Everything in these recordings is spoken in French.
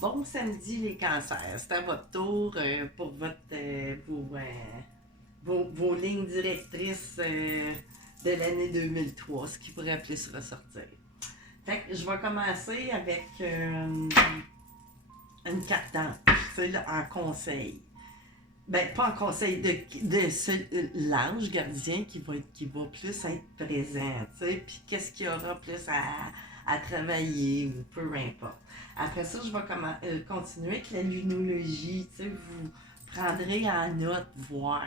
Bon samedi les cancers, c'est à votre tour pour vos lignes directrices de l'année 2003, ce qui pourrait plus ressortir. Fait que je vais commencer avec une carte d'ange, en conseil. Ben, pas en conseil de l'ange gardien qui va plus être présent, puis qu'est-ce qu'il y aura plus à travailler ou peu importe. Après ça, je vais continuer avec la lunologie, vous prendrez en note, voir,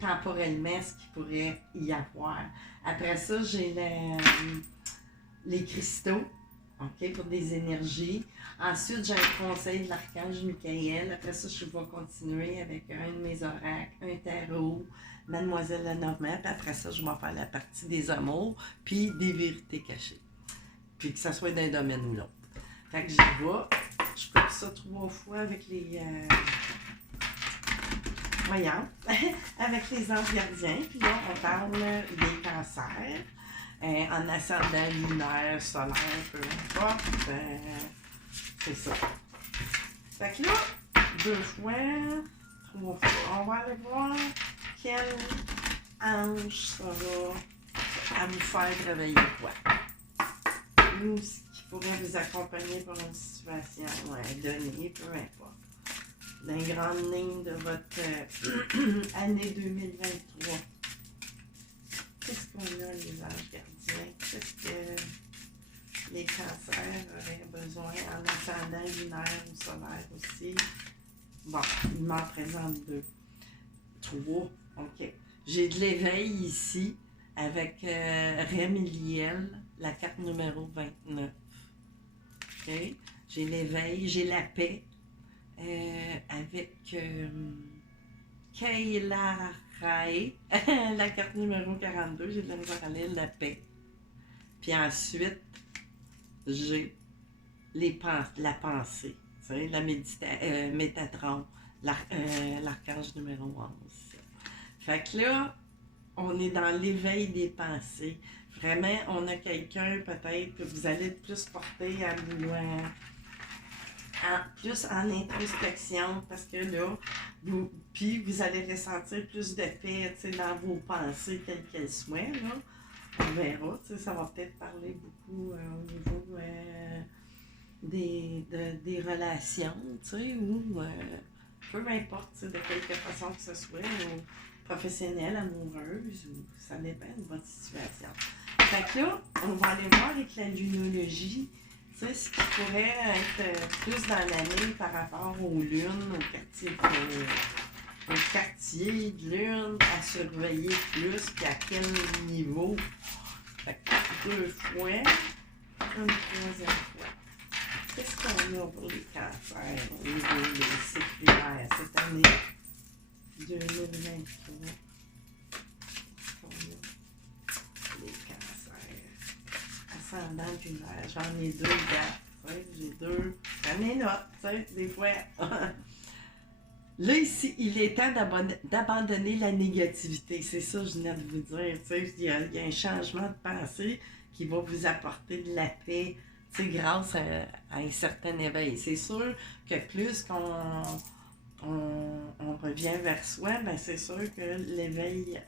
temporellement ce qu'il pourrait y avoir. Après ça, j'ai les cristaux, OK, pour des énergies. Ensuite, j'ai un conseil de l'archange Michael. Après ça, je vais continuer avec un de mes oracles, un tarot, Mademoiselle Lenormand. Puis après ça, je vais faire la partie des amours, puis des vérités cachées. Puis que ça soit d'un domaine ou l'autre. Fait que j'y vais. Je coupe ça 3 fois avec les... voyons, avec les anges gardiens. Puis là, on parle des cancers. En ascendant lunaire, solaire, peu importe. C'est ça. Fait que là, 2 fois, 3 fois, on va aller voir quel ange ça va à vous faire travailler quoi. Ou ce qui pourrait vous accompagner pour une situation donnée, peu importe. Dans les grandes lignes de votre année 2023. Qu'est-ce qu'on a, les anges gardiens? Qu'est-ce que les cancers auraient besoin en ascendant lunaire ou solaire aussi? Bon, il m'en présente 2. 3, OK. J'ai de l'éveil ici avec Rémiliel, la carte numéro 29. OK? J'ai l'éveil, j'ai la paix avec Kayla Rae, la carte numéro 42, j'ai de la misère à lire la paix. Puis ensuite, j'ai la pensée, la Métatron, l'archange numéro 11. Fait que là, on est dans l'éveil des pensées. Vraiment, on a quelqu'un peut-être que vous allez plus porter à vouloir... plus en introspection, parce que là, vous allez ressentir plus de paix dans vos pensées, quelles qu'elles soient. Là. On verra, ça va peut-être parler beaucoup au niveau des relations, ou peu importe, de quelque façon que ce soit, ou professionnelle, amoureuse, ou ça dépend de votre situation. Fait que là, on va aller voir avec la lunologie. Ce qui pourrait être plus dans l'année par rapport aux lunes, au quartier de lune, à surveiller plus, puis à quel niveau. Fait que 2 fois, une 3e fois. Qu'est-ce qu'on a pour les cancers au niveau des séculaires cette année 2023? Les cancers. Ascendant lunaire. J'en ai 2 gars. J'ai 2. J'en ai notes, des fois. Là, ici, il est temps d'abandonner la négativité. C'est ça que je venais de vous dire. Il y a un changement de pensée qui va vous apporter de la paix grâce à un certain éveil. C'est sûr que plus on revient vers soi, ben c'est sûr que l'éveil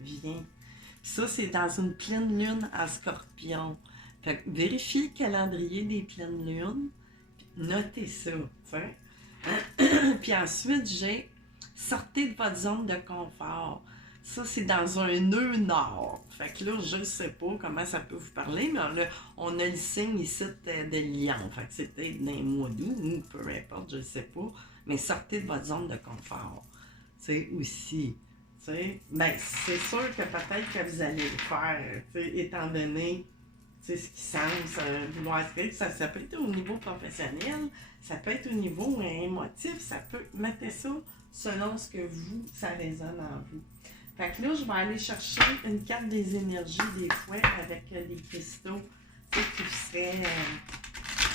vient. Ça, c'est dans une pleine lune en Scorpion. Fait que vérifiez le calendrier des pleines lunes, notez ça, Puis ensuite, j'ai sortez de votre zone de confort. Ça, c'est dans un nœud nord. Fait que là, je ne sais pas comment ça peut vous parler, mais on a le signe ici de Lion. Fait que c'est peut-être dans les mois d'août ou peu importe, je ne sais pas. Mais sortez de votre zone de confort. Aussi. Ben, c'est sûr que peut-être que vous allez le faire, étant donné ce qui semble vouloir être. Ça peut être au niveau professionnel, ça peut être au niveau émotif, ça peut mettre ça selon ce que ça résonne en vous. Fait que là, je vais aller chercher une carte des énergies des fois avec des cristaux qui seraient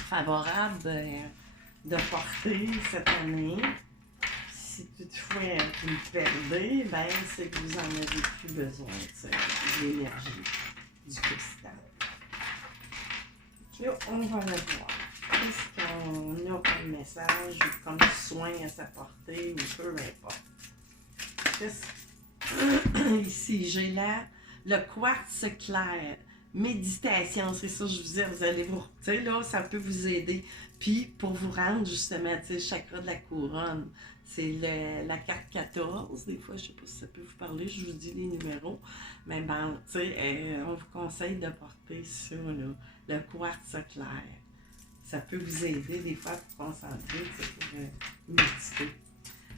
favorables de porter cette année. Si toutefois vous le perdez, ben c'est que vous en avez plus besoin de l'énergie du cristal. Là, on va le voir. message ou comme soin à s'apporter ou peu importe. Ici, j'ai le quartz clair. Méditation, c'est ça, je vous dis, vous allez vous... Tu sais, là, ça peut vous aider. Puis, pour vous rendre, justement, tu sais, le chakra de la couronne, c'est la carte 14. Des fois, je sais pas si ça peut vous parler, je vous dis les numéros. Mais bon, tu sais, on vous conseille de porter ça, là, le quartz clair. Ça peut vous aider, des fois, à vous concentrer, tu sais, pour méditer.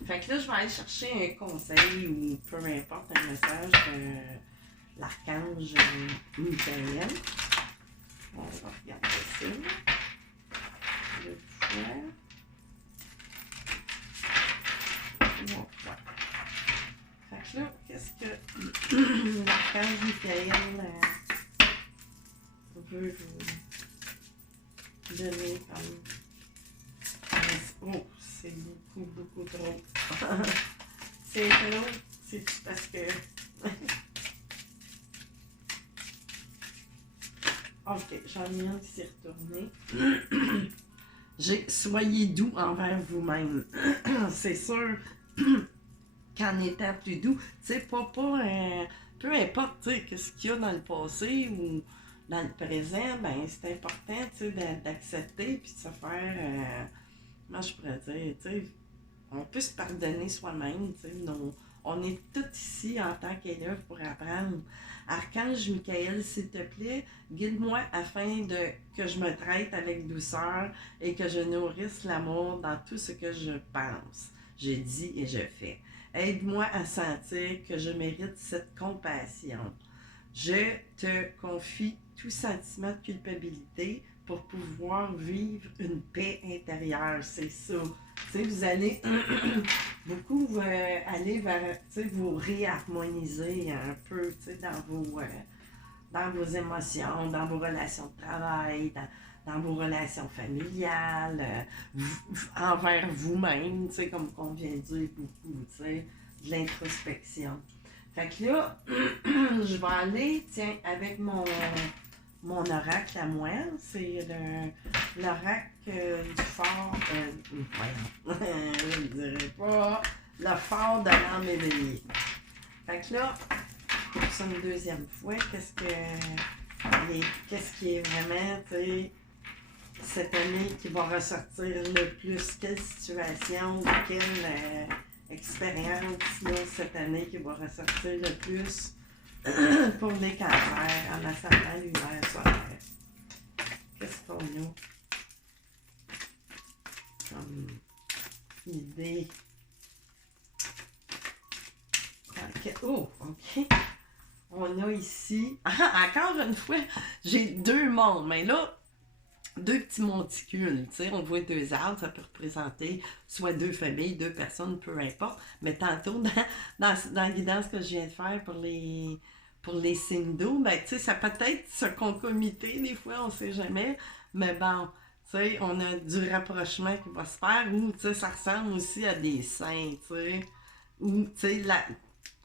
Fait que là, je vais aller chercher un conseil ou peu importe, un message de l'archange Michael. On va regarder ça. Le fois. Fait que là, qu'est-ce que l'archange Michael veut vous donner comme... Oh, c'est beaucoup trop. C'est trop, c'est parce que... Ok, j'en ai un qui s'est retourné. Soyez doux envers vous-même. C'est sûr qu'en étant plus doux, tu sais, peu importe, tu sais, qu'est-ce qu'il y a dans le passé ou dans le présent, ben c'est important, tu sais, d'accepter puis de se faire, moi je pourrais dire, tu sais, on peut se pardonner soi-même, tu sais, on est tous ici en tant qu'élèves pour apprendre. Archange Michael, s'il te plaît, guide-moi afin que je me traite avec douceur et que je nourrisse l'amour dans tout ce que je pense, je dis et je fais. Aide-moi à sentir que je mérite cette compassion. Je te confie tout sentiment de culpabilité pour pouvoir vivre une paix intérieure. C'est ça. Tu sais, vous allez beaucoup aller vers, tu sais, vous réharmoniser un peu, tu sais, dans vos émotions, dans vos relations de travail, dans vos relations familiales, envers vous-même, tu sais, comme on vient de dire beaucoup, tu sais, de l'introspection. Fait que là, je vais aller, tiens, avec mon oracle à moi. C'est l'oracle du fort, voyons, je ne dirais pas, le fort de l'âme éveillée. Fait que là, pour ça une deuxième fois, qu'est-ce qui est vraiment, tu sais, cette année qui va ressortir le plus? Quelle situation, quelle expérience là, cette année qui va ressortir le plus pour les cancers en ascendant lunaire solaire? Qu'est-ce qu'on a comme idée? Okay. Oh, OK. On a ici, encore une fois, j'ai deux mondes, mais là, deux petits monticules, tu sais, on voit deux arbres, ça peut représenter soit deux familles, deux personnes, peu importe, mais tantôt, dans la guidance que je viens de faire pour les signes d'eau, ben, tu sais, ça peut être se concomiter, des fois, on sait jamais, mais bon, tu sais, on a du rapprochement qui va se faire, ou, tu sais, ça ressemble aussi à des saints, tu sais, ou, tu sais,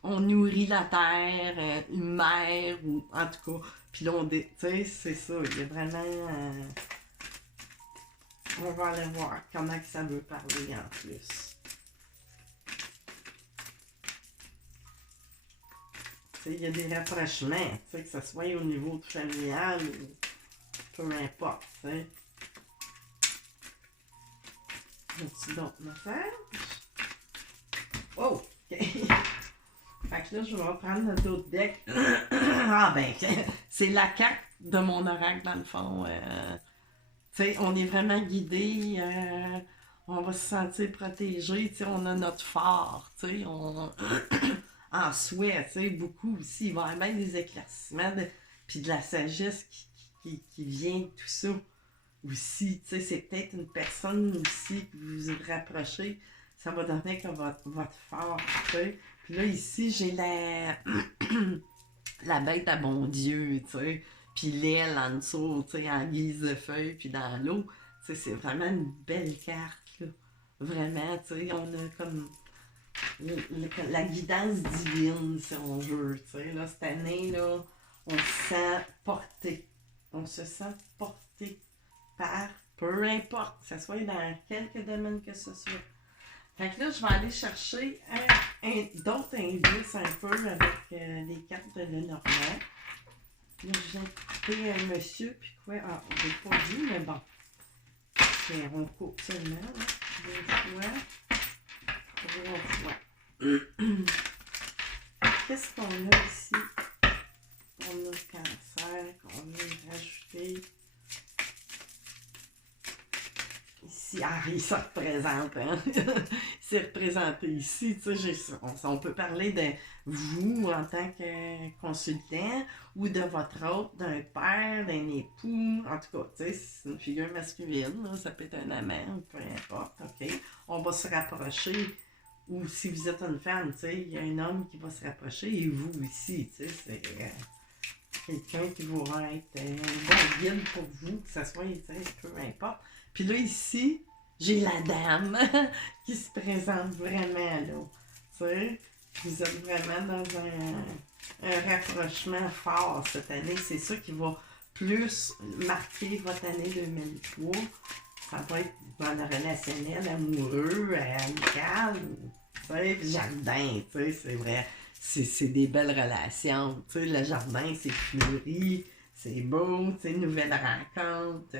on nourrit la terre, une mère, ou en tout cas, puis là, tu sais, c'est ça, il y a vraiment... on va aller voir comment ça veut parler en plus. Il y a des rapprochements, que ce soit au niveau familial ou peu importe. T'sais. Y a-t-il d'autres messages? Oh! OK. Fait que là, je vais prendre d'autres deck. Ah ben, c'est la carte de mon oracle dans le fond. T'sais, on est vraiment guidé, on va se sentir protégé, on a notre phare, en soi, beaucoup aussi. Il va y avoir même des éclaircissements, puis de la sagesse qui vient de tout ça aussi. C'est peut-être une personne aussi que vous vous rapprochez, ça va donner comme votre phare. T'sais. Puis là, ici, j'ai la bête à bon Dieu, puis l'aile en dessous, en guise de feuille, puis dans l'eau. C'est vraiment une belle carte, là. Vraiment, on a comme la guidance divine, si on veut, là, cette année, là, on se sent porté. On se sent porté par Peu importe, que ce soit dans quelques domaines que ce soit. Fait que là, je vais aller chercher d'autres indices un peu avec les cartes de Lenormand. Là, je viens de couper un monsieur, puis quoi? Ah, je l'ai pas vu, mais bon. On coupe seulement, là. 2 fois, 3 fois. Qu'est-ce qu'on a ici? On a le cancer qu'on vient rajouter. Ici, il se représente, hein? C'est représenté ici, tu sais, on peut parler de vous en tant que consultant ou de votre autre, d'un père, d'un époux, en tout cas, tu sais, c'est une figure masculine, là, ça peut être un amant, peu importe, ok? On va se rapprocher, ou si vous êtes une femme, tu sais, il y a un homme qui va se rapprocher et vous aussi, tu sais, c'est quelqu'un qui va être un bon guide pour vous, que ce soit, tu sais, peu importe. Puis là, ici, j'ai la dame qui se présente vraiment, là. Tu sais, vous êtes vraiment dans un rapprochement fort cette année. C'est ça qui va plus marquer votre année 2003. Ça va être dans le relationnel, amoureux, amical, tu sais, jardin, tu sais, c'est vrai. C'est des belles relations. Tu sais, le jardin, c'est fleuri, c'est beau, tu sais, nouvelle rencontre.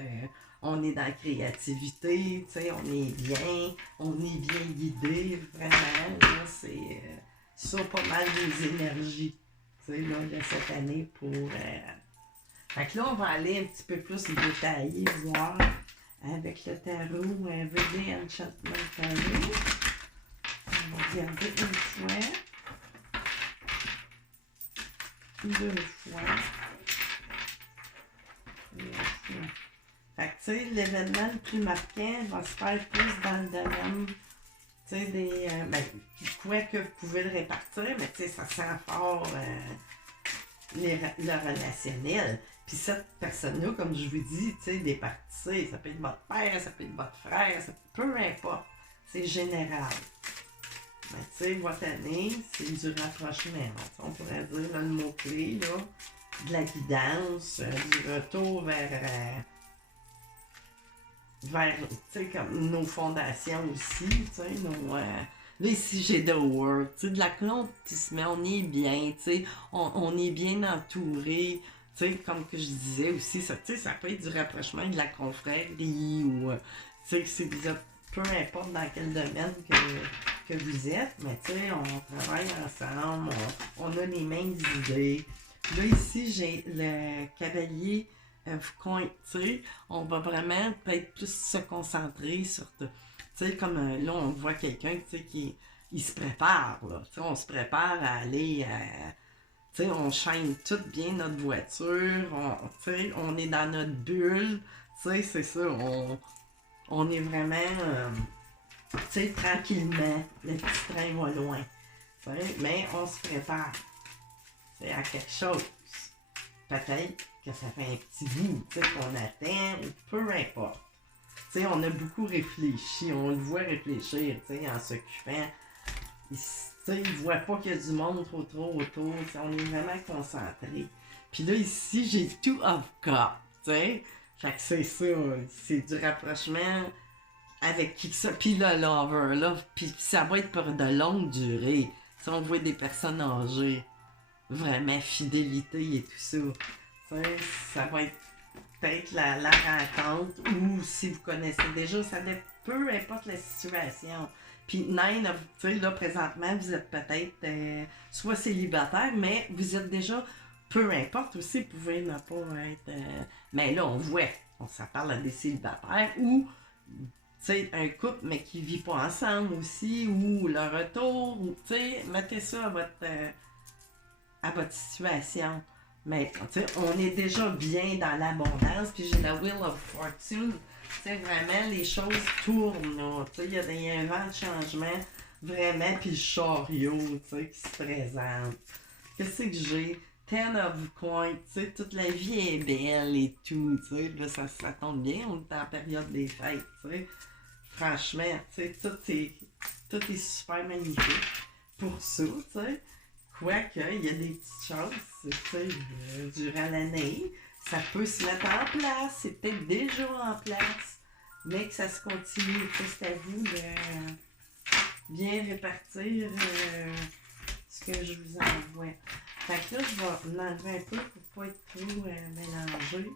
On est dans la créativité, tu sais, on est bien guidé, vraiment, là, c'est ça pas mal des énergies, tu sais, là, de cette année pour... Fait que là, on va aller un petit peu plus détailler, voir avec le tarot VD Enchantment Tarot. On va regarder une fois, 2 fois, 3 fois. Fait que, tu sais, l'événement le plus marquant va se faire plus dans le domaine, tu sais, des... quoi que vous pouvez le répartir, mais tu sais, ça sent fort le relationnel. Puis cette personne-là, comme je vous dis, tu sais, des parties, ça peut être votre père, ça peut être votre frère, peu importe, c'est général. Mais tu sais, votre année, c'est du rapprochement. On pourrait dire là, le mot-clé, là, de la guidance, du retour vers tu sais, comme nos fondations aussi, tu sais, là, ici, j'ai The World, tu sais, de l'accomplissement, on est bien, tu sais, on est bien entouré, tu sais, comme que je disais aussi, ça, tu sais, ça peut être du rapprochement de la confrérie ou, tu sais, si vous êtes, peu importe dans quel domaine que vous êtes, mais tu sais, on travaille ensemble, on a les mêmes idées. Là, ici, j'ai le cavalier coin, tu sais, on va vraiment peut-être plus se concentrer sur, tu sais, comme là, on voit quelqu'un, tu sais, il se prépare, là, tu sais, on se prépare à aller, tu sais, on chaîne tout bien notre voiture, tu sais, on est dans notre bulle, tu sais, c'est ça, on est vraiment, tu sais, tranquillement, le petit train va loin, tu sais, mais on se prépare, c'est à quelque chose. Peut-être que ça fait un petit bout, tu sais, qu'on attend, ou peu importe. Tu sais, on a beaucoup réfléchi, on le voit réfléchir, tu sais, en s'occupant. Tu sais, il ne voit pas qu'il y a du monde trop autour, on est vraiment concentré. Puis là, ici, j'ai tout of cup, tu sais. Fait que c'est ça, c'est du rapprochement avec qui que ça. Puis le lover, là, puis ça va être pour de longue durée. Si on voit des personnes âgées. Vraiment fidélité et tout ça. T'sais, ça va être peut-être la rencontre ou si vous connaissez déjà, ça peu importe la situation. Puis Nine, tu sais, là, présentement, vous êtes peut-être soit célibataire, mais vous êtes déjà, peu importe aussi, vous pouvez ne pas être... mais là, on voit, ça parle à des célibataires ou, tu sais, un couple, mais qui ne vit pas ensemble aussi, ou le retour, ou, tu sais, mettez ça à votre situation. Mais on est déjà bien dans l'abondance. Puis j'ai la Wheel of Fortune. Vraiment, les choses tournent. Il y a un vent de changement. Vraiment. Puis le chariot qui se présente. Qu'est-ce que j'ai? 10 of Coins. Toute la vie est belle et tout. Là, ça tombe bien. On est en période des fêtes. Franchement, tout est super magnifique pour ça. Quoique, il y a des petites choses, tu sais, durant l'année, ça peut se mettre en place, c'est peut-être déjà en place. mais que ça se continue. C'est à vous de bien répartir ce que je vous envoie. Fait que là, je vais l'enlever un peu pour ne pas être trop mélangé.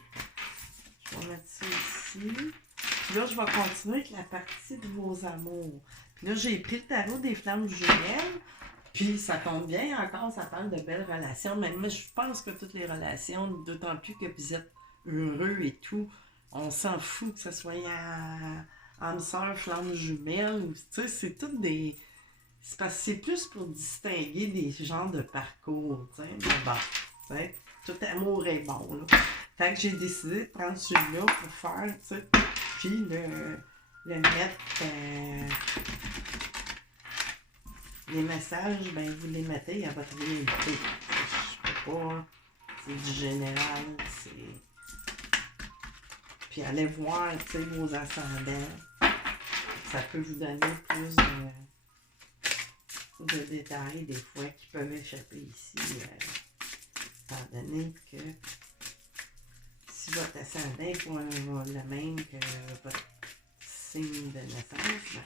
Je vais mettre ça ici. Puis là, je vais continuer avec la partie de vos amours. Puis là, j'ai pris le tarot des flammes jumelles. Puis ça tombe bien encore, ça parle de belles relations. Mais moi, je pense que toutes les relations, d'autant plus que vous êtes heureux et tout, on s'en fout que ce soit âme sœur, flamme jumelle. Tu sais, c'est toutes des... C'est parce que c'est plus pour distinguer des genres de parcours, tu sais. Mais bon, tu sais, tout amour est bon, là. Fait que j'ai décidé de prendre celui-là pour faire, tu sais, puis le mettre... les messages, ben vous les mettez à votre réalité. Je peux pas... C'est du général, c'est... Puis allez voir, tu sais, vos ascendants. Ça peut vous donner plus de détails, des fois, qui peuvent échapper ici. Étant donné que si votre ascendant est pas le même que votre signe de naissance, ben,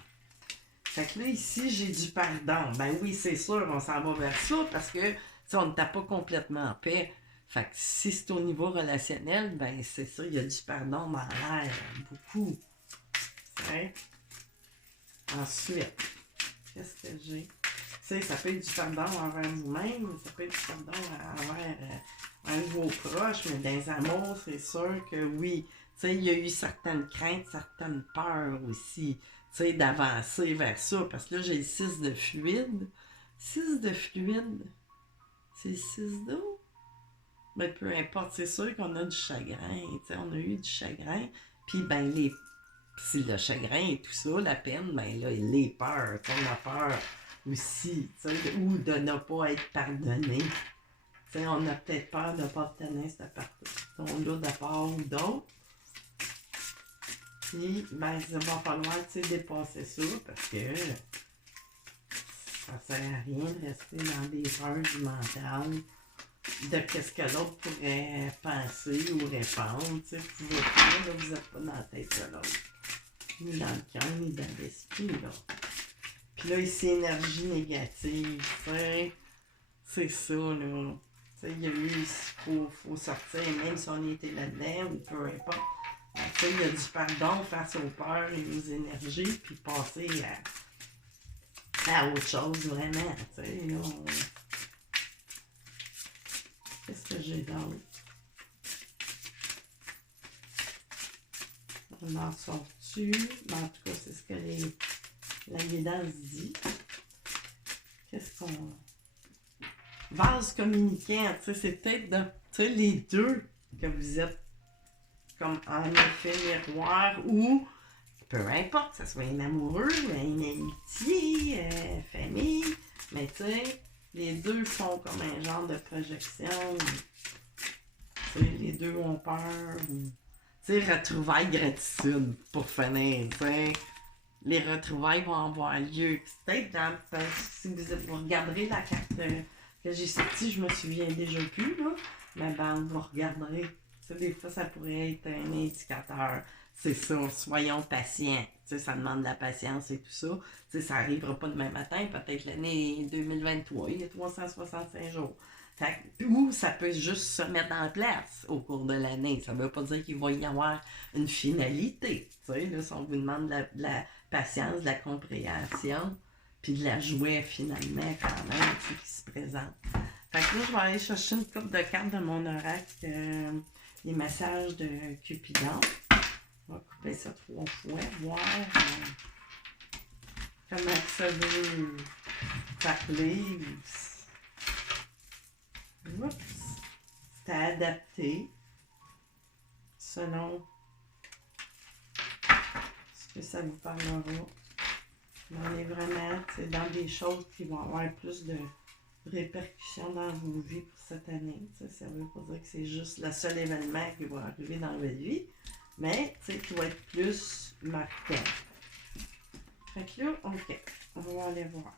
fait que là, ici, j'ai du pardon. Ben oui, c'est sûr, on s'en va vers ça parce que, on ne tape pas complètement en paix. Fait que si c'est au niveau relationnel, ben c'est ça, il y a du pardon dans l'air. Beaucoup. Ouais. Ensuite, qu'est-ce que j'ai? Tu sais, ça peut être du pardon envers vous-même, ça peut être du pardon envers vos proches, mais dans les amours, c'est sûr que oui. Tu sais, il y a eu certaines craintes, certaines peurs aussi. Tu sais, d'avancer vers ça. Parce que là, j'ai le 6 de fluide. 6 de fluide, c'est le 6 d'eau? Mais peu importe, c'est sûr qu'on a du chagrin. Tu sais, on a eu du chagrin. Puis, ben, si le chagrin et tout ça, la peine, ben là, les peurs. Tu sais, on a peur aussi. Tu sais, ou de ne pas être pardonné. Tu sais, on a peut-être peur de ne pas obtenir ce pardon-là de part ou d'autre. Puis, ben, il va falloir, tu sais, dépasser ça parce que ça sert à rien de rester dans des peurs du mental de qu'est-ce que l'autre pourrait penser ou répondre. Tu sais, vous pouvez pas, là, vous n'êtes pas dans la tête de l'autre. Ni dans le cœur, ni dans l'esprit, là. Puis là, ici, énergie négative, tu sais, c'est ça, là. Tu sais, il y a eu, il faut sortir, même si on était là-dedans, ou peu importe. Tu sais, il y a du pardon face aux peurs et aux énergies, puis passer à autre chose, vraiment. Tu sais, là, qu'est-ce que j'ai d'autre? On en sort-tu? En tout cas, c'est ce que la guidance dit. Qu'est-ce qu'on... Vase communicant, tu sais, c'est peut-être tu sais, les deux que vous êtes comme en effet miroir ou peu importe, que ce soit un amoureux, une amitié, famille, mais tu sais, les deux font comme un genre de projection. Tu sais, les deux ont peur. Tu sais, retrouvailles gratitude pour finir, tu sais. Les retrouvailles vont avoir lieu. Peut-être si vous regarderez la carte que j'ai sortie, je me souviens déjà plus, là. Mais ben, vous regarderez. Tu sais, des fois, ça pourrait être un indicateur. C'est ça, soyons patients. Tu sais, ça demande de la patience et tout ça. Tu sais, ça n'arrivera pas demain matin, peut-être l'année 2023, il y a 365 jours. Fait, ou ça peut juste se mettre en place au cours de l'année. Ça ne veut pas dire qu'il va y avoir une finalité. Tu sais, là, si on vous demande de la patience, de la compréhension, puis de la joie finalement quand même, tu sais, qui se présente. Fait que là, je vais aller chercher une coupe de cartes de mon oracle, les messages de Cupidon. On va couper ça 3 fois, voir comment ça veut parler. Oups. C'est à adapter selon ce que ça vous parlera. On est vraiment dans des choses qui vont avoir plus de répercussions dans vos vies pour cette année. Ça ne veut pas dire que c'est juste le seul événement qui va arriver dans votre vie, mais qui va être plus marquant. Fait que là, ok, on va aller voir.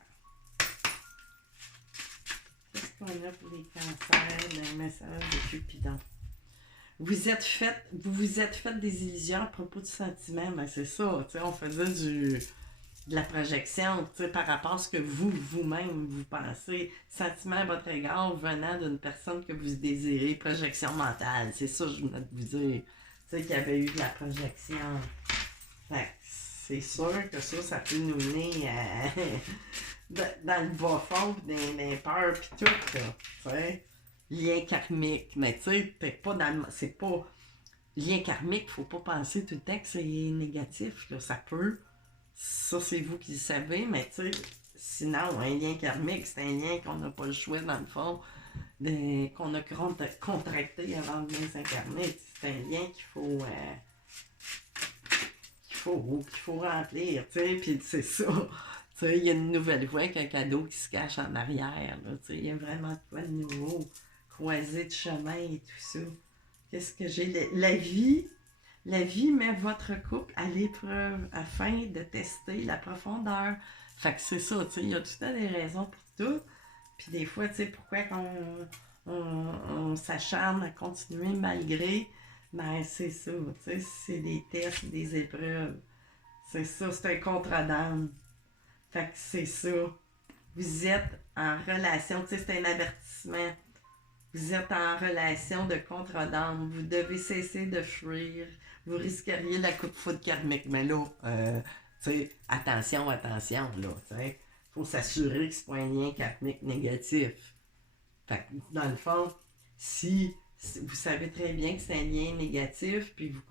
Qu'est-ce qu'on a pour les cancers, les messages de Cupidon? vous vous êtes fait des illusions à propos du sentiment, ben c'est ça, tu sais, on faisait de la projection, tu sais, par rapport à ce que vous-même, vous pensez, sentiment à votre égard venant d'une personne que vous désirez, projection mentale, c'est ça que je venais de vous dire, tu sais, qu'il y avait eu de la projection. Fait que c'est sûr que ça peut nous mener à... dans le bas-fond, dans les peurs, pis tout, là, tu sais. Lien karmique, mais tu sais, peut-être pas dans le... C'est pas... Lien karmique, faut pas penser tout le temps que c'est négatif, là, ça peut. Ça, c'est vous qui le savez, mais tu sais, sinon, un lien karmique, c'est un lien qu'on n'a pas le choix, dans le fond, qu'on a contracté avant de venir s'incarner. C'est un lien qu'il faut remplir, tu sais, puis c'est ça. Tu sais, il y a une nouvelle voie avec un cadeau qui se cache en arrière, là, tu sais, il y a vraiment de quoi de nouveau, croisé de chemin et tout ça. Qu'est-ce que j'ai? La vie met votre couple à l'épreuve afin de tester la profondeur. Fait que c'est ça, tu sais, il y a tout le temps des raisons pour tout. Puis des fois, tu sais, pourquoi on s'acharne à continuer malgré, ben c'est ça, tu sais, c'est des tests, des épreuves. C'est ça, c'est un contrat-d'âme. Fait que c'est ça. Vous êtes en relation, tu sais, c'est un avertissement. Vous êtes en relation de contre-d'âme. Vous devez cesser de fuir. Vous risqueriez la coup de foudre karmique. Mais là, tu sais, attention, attention, là, tu sais. Faut s'assurer que c'est pas un lien karmique négatif. Fait que, dans le fond, si vous savez très bien que c'est un lien négatif, puis vous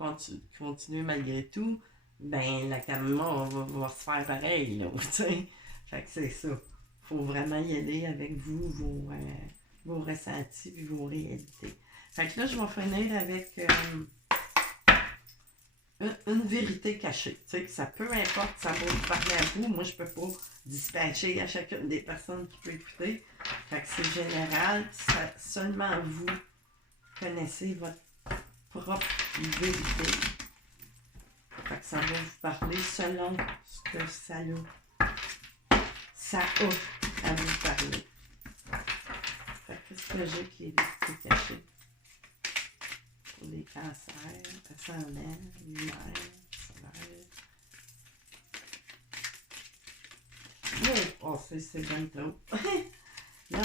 continuez malgré tout, ben la karma va se faire pareil, là, tu sais. Fait que c'est ça. Faut vraiment y aller avec vous, vos ressentis et vos réalités. Fait que là, je vais finir avec une vérité cachée. Tu sais, que ça peu importe, ça va vous parler à vous. Moi, je peux pas dispatcher à chacune des personnes qui peut écouter. Fait que c'est général. Seulement vous connaissez votre propre vérité. Fait que ça va vous parler selon ce que ça a à vous parler. Qu'est-ce que j'ai qui est vérités cachées? Pour les cancers, ascendant, lunaire, solaire. Oh, c'est bien trop. Non,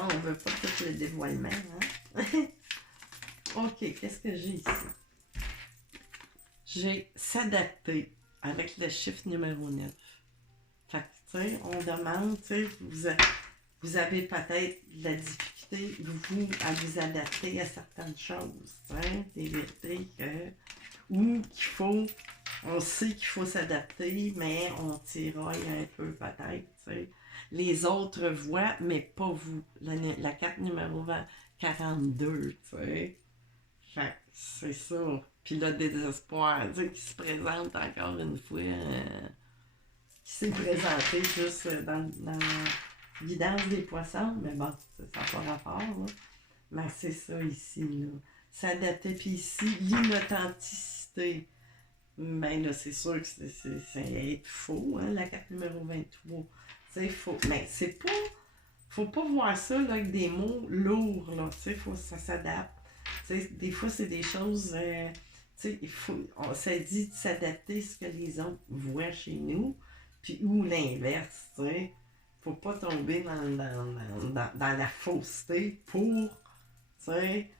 on veut pas tout le dévoilement, hein? OK, qu'est-ce que j'ai ici? J'ai s'adapter avec le chiffre numéro 9. Fait que, tu sais, on demande, tu sais, vous avez peut-être de la difficulté, vous, à vous adapter à certaines choses, hein, des vérités ou qu'il faut, on sait qu'il faut s'adapter, mais on tiraille un peu peut-être, tu sais. Les autres voient, mais pas vous. La carte numéro 42, tu sais. Fait que c'est ça. Puis le désespoir, tu sais, qui se présente encore une fois, qui s'est présenté juste dans guidance des poissons, mais bon, ça n'a pas rapport, là. Mais c'est ça ici, là. S'adapter, puis ici, l'inauthenticité. Ben là, c'est sûr que c'est être faux, hein, la carte numéro 23. C'est faux. Mais c'est pas... Faut pas voir ça là, avec des mots lourds, là. Tu sais, ça s'adapte. Tu sais, des fois, c'est des choses... tu sais, ça dit de s'adapter à ce que les autres voient chez nous, puis ou l'inverse, tu sais. Faut pas tomber dans la fausseté pour, tu sais,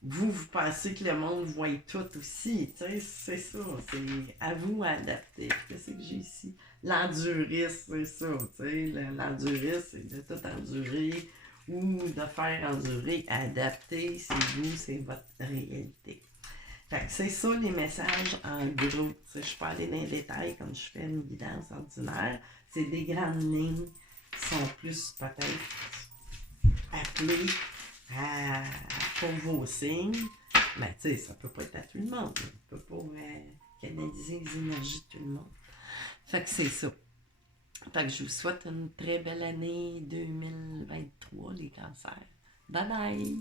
vous pensez que le monde voit tout aussi, tu sais, c'est ça, c'est à vous à adapter. Qu'est-ce que j'ai ici? L'enduriste, c'est ça, tu sais, l'enduriste, c'est de tout endurer ou de faire endurer, adapter, c'est vous, c'est votre réalité. Fait que c'est ça les messages en gros. Tu sais, je peux aller dans les détails comme je fais une guidance ordinaire. C'est des grandes lignes qui sont plus peut-être appelées pour vos signes. Mais tu sais, ça peut pas être à tout le monde. On peut pas canaliser les énergies de tout le monde. Fait que c'est ça. Fait que je vous souhaite une très belle année 2023, les cancers. Bye bye!